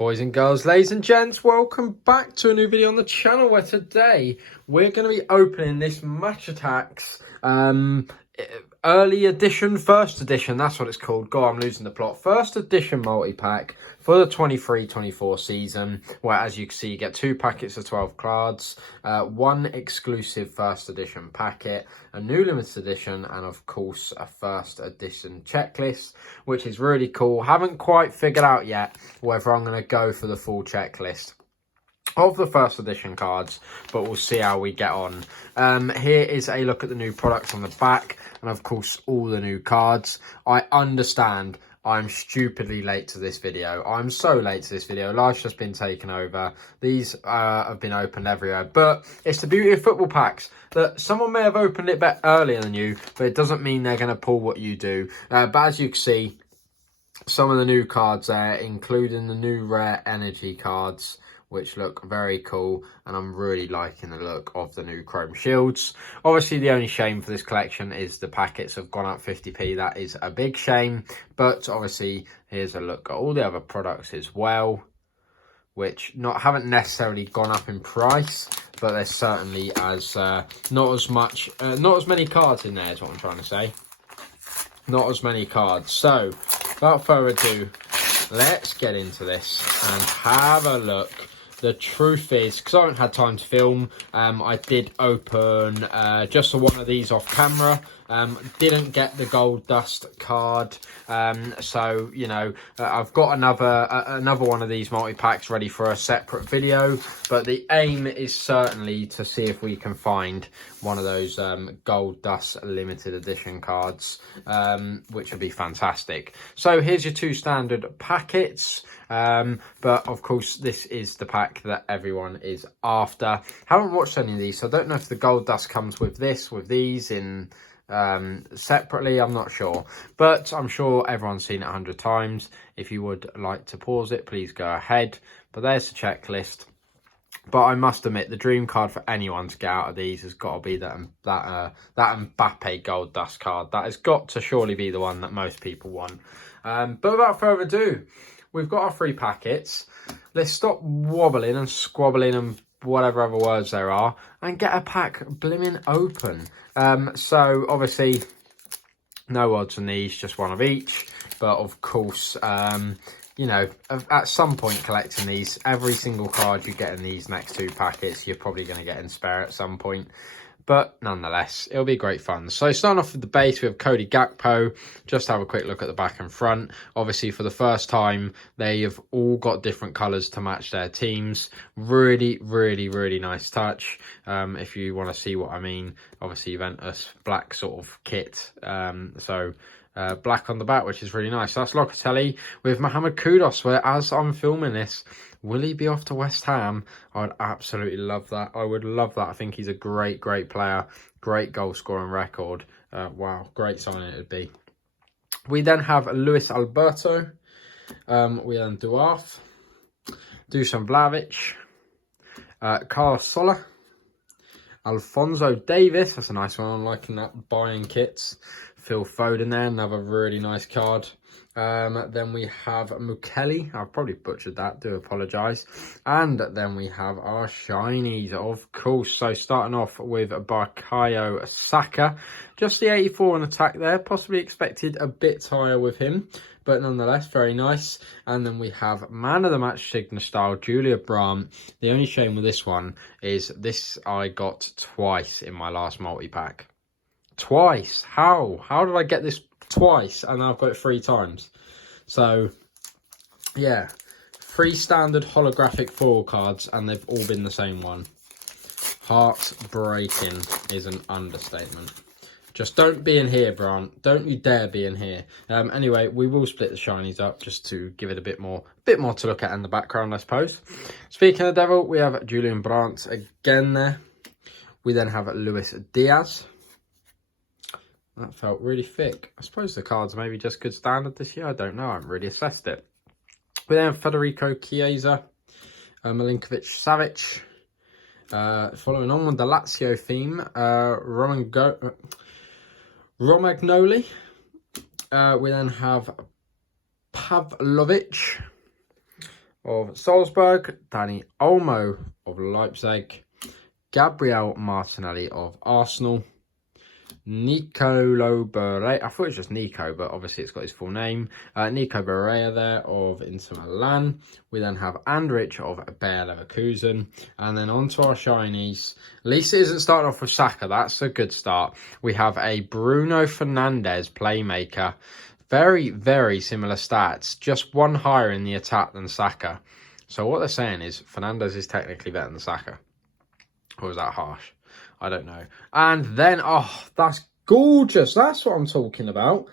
Boys and girls, ladies and gents, welcome back to a new video on the channel where today we're going to be opening this Match Attax early edition, first edition, that's what it's called. God, I'm losing the plot. First edition multi-pack for the 23-24 season, where as you can see you get 2 packets of 12 cards, 1 exclusive first edition packet, a new limited edition, and of course a first edition checklist, which is really cool. Haven't quite figured out yet whether I'm going to go for the full checklist of the first edition cards, but we'll see how we get on. Here is a look at the new products on the back, and of course all the new cards. I understand I'm stupidly late to this video. I'm so late to this video. Life's just been taken over. These have been opened everywhere, but it's the beauty of football packs that someone may have opened it a bit earlier than you, but it doesn't mean they're going to pull what you do. But as you can see, some of the new cards there, including the new rare energy cards, which look very cool, and I'm really liking the look of the new chrome shields. Obviously, the only shame for this collection is the packets have gone up 50p. That is a big shame, but obviously, here's a look at all the other products as well, which haven't necessarily gone up in price, but there's certainly not as many cards in there is what I'm trying to say. Not as many cards. So, without further ado, let's get into this and have a look. The truth is, because I haven't had time to film, I did open just one of these off camera. Didn't get the gold dust card, so you know I've got another one of these multi-packs ready for a separate video, but the aim is certainly to see if we can find one of those gold dust limited edition cards, which would be fantastic. So here's your 2 standard packets, but of course this is the pack that everyone is after. Haven't watched any of these, so I don't know if the gold dust comes with these in separately. I'm not sure, but I'm sure everyone's seen it 100 times. If you would like to pause it, please go ahead. But there's the checklist. But I must admit, the dream card for anyone to get out of these has got to be that Mbappe gold dust card. That has got to surely be the one that most people want. But without further ado, we've got our 3 packets. Let's stop wobbling and squabbling and whatever other words there are, and get a pack blimmin' open. So obviously no odds on these, just one of each, but of course you know, at some point collecting these, every single card you get in these next 2 packets you're probably going to get in spare at some point. But nonetheless, it'll be great fun. So starting off with the base, we have Cody Gakpo. Just have a quick look at the back and front. Obviously, for the first time, they have all got different colours to match their teams. Really, really, really nice touch. If you want to see what I mean, obviously Juventus black sort of kit. Black on the back, which is really nice. So that's Locatelli with Mohamed Kudus, where as I'm filming this, will he be off to West Ham? I'd absolutely love that. I would love that. I think he's a great, great player. Great goal scoring record. Wow, great signing it would be. We then have Luis Alberto. We then Duarte, Dusan Vlahovic, Carlos Soler, Alphonso Davies. That's a nice one. I'm liking that buying kits. Phil Foden there, another really nice card. Then we have Mukeli. I've probably butchered that, do apologise. And then we have our shinies, of course. So starting off with Bukayo Saka. Just the 84 on attack there. Possibly expected a bit higher with him, but nonetheless, very nice. And then we have man of the match signature style, Julia Brandt. The only shame with this one is this I got twice in my last multi-pack. Twice. How did I get this twice and I've got it 3 times? So yeah, 3 standard holographic foil cards and they've all been the same one. Heartbreaking is an understatement. Just don't be in here, Brandt. Don't you dare be in here. Anyway, we will split the shinies up just to give it a bit more to look at in the background, I suppose. Speaking of devil, we have Julian Brandt again there. We then have Luis Diaz. That felt really thick. I suppose the cards maybe just good standard this year. I don't know. I haven't really assessed it. We then have Federico Chiesa, Milinkovic Savic. Following on with the Lazio theme, Romagnoli. We then have Pavlovic, of Salzburg, Danny Olmo of Leipzig, Gabriel Martinelli of Arsenal, Nicolo Barea, I thought it was just Nico, but obviously it's got his full name. Nico Barea there of Inter Milan. We then have Andrich of Bayer Leverkusen. And then on to our shinies. At least it isn't starting off with Saka. That's a good start. We have a Bruno Fernandes playmaker. Very, very similar stats. Just one higher in the attack than Saka. So what they're saying is Fernandes is technically better than Saka. Or was that harsh? I don't know. And then, oh, that's gorgeous. That's what I'm talking about.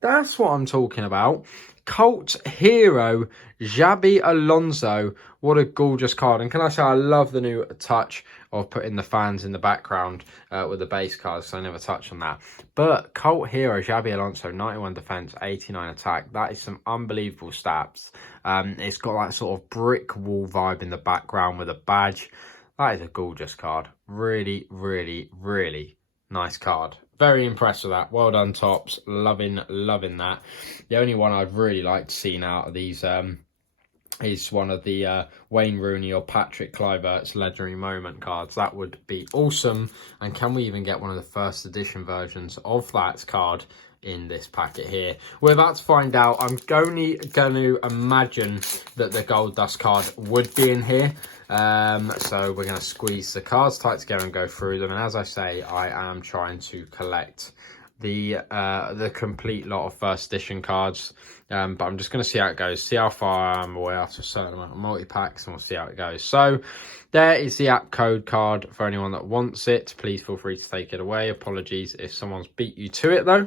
That's what I'm talking about. Cult hero, Xabi Alonso. What a gorgeous card. And can I say, I love the new touch of putting the fans in the background with the base cards, so I never touch on that. But cult hero, Xabi Alonso, 91 defense, 89 attack. That is some unbelievable stats. It's got that sort of brick wall vibe in the background with a badge. That is a gorgeous card. Really, really, really nice card. Very impressed with that. Well done, Topps. Loving that. The only one I'd really like to see out of these is one of the Wayne Rooney or Patrick Kluivert's Legendary Moment cards. That would be awesome. And can we even get one of the first edition versions of that card in this packet here? We're about to find out. I'm only going to imagine that the Gold Dust card would be in here. So we're going to squeeze the cards tight together and go through them. And as I say, I am trying to collect the complete lot of first edition cards. But I'm just going to see how it goes. See how far I'm away after a certain amount of multi-packs, and we'll see how it goes. So there is the app code card for anyone that wants it. Please feel free to take it away. Apologies if someone's beat you to it though.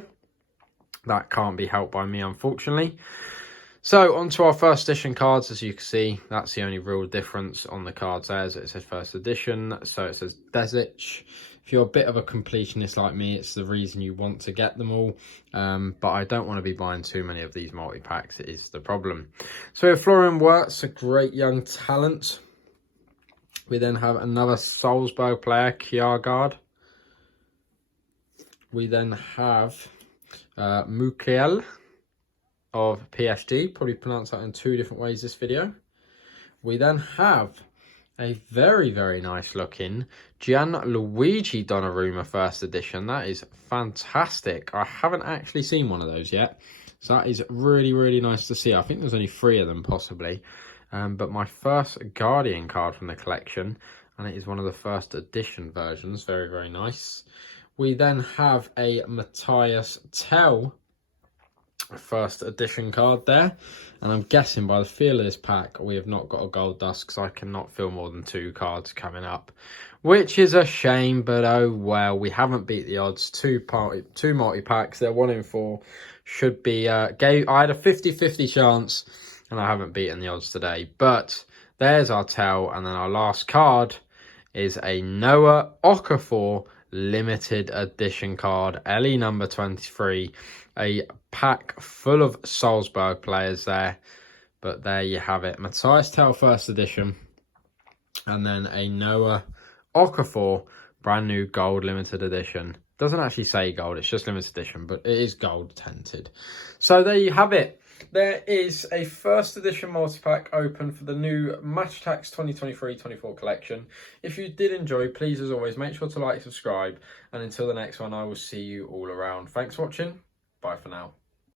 That can't be helped by me, unfortunately. So, on to our first edition cards. As you can see, that's the only real difference on the cards there. It says first edition, so it says Desic. If you're a bit of a completionist like me, it's the reason you want to get them all. But I don't want to be buying too many of these multi-packs. It is the problem. So, we have Florian Wirtz, a great young talent. We then have another Salzburg player, Kjaergaard. We then have Mutli of PSG, probably pronounced that in two different ways this video. We then have a very, very nice looking Gianluigi Donnarumma first edition. That is fantastic. I haven't actually seen one of those yet. So that is really, really nice to see. I think there's only 3 of them possibly. But my first Guardian card from the collection, and it is one of the first edition versions. Very, very nice. We then have a Matthias Tell first edition card there, and I'm guessing by the feel of this pack we have not got a Gold Dust because I cannot feel more than 2 cards coming up, which is a shame, but oh well. We haven't beat the odds. Two multi-packs, they're 1 in 4, should be I had a 50-50 chance and I haven't beaten the odds today. But there's our tell, and then our last card is a Noah Okafor limited edition card, LE number 23. A pack full of Salzburg players there, but there you have it. Matthias Tell first edition, and then a Noah Okafor brand new gold limited edition. Doesn't actually say gold, it's just limited edition, but it is gold tinted. So there you have it. There is a first edition multi-pack open for the new Match Attax 2023-24 collection. If you did enjoy, please as always make sure to like, subscribe, and until the next one I will see you all around. Thanks for watching. Bye for now.